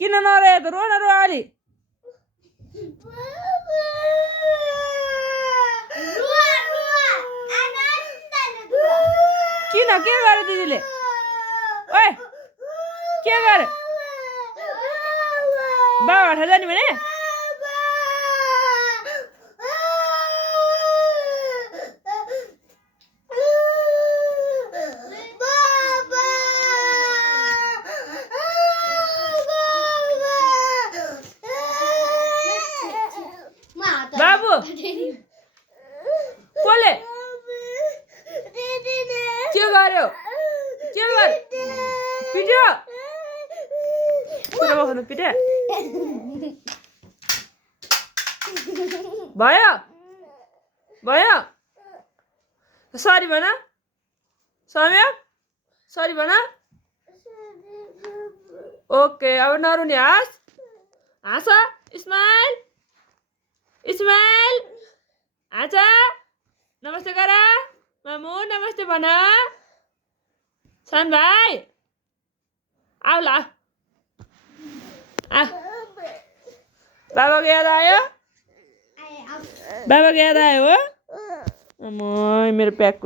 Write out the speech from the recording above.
किन नरहे त रो न रो अलि किन के गरे दिदीले ओए के गरे बाबा हटा जाने भने बाबु कोले के गर्यो के गर पिट्यो पिट्यो बस्नु पिट्यो भयो भयो सरी भन सम्य सरी भन ओके अब नरुने हाँस स्माइल स्माइल हाँस नमस्ते गर मामु नमस्ते भन सान भाइ आऊ ल बाबाको याद आयो बाबाको याद आयो हो मेरो प्याक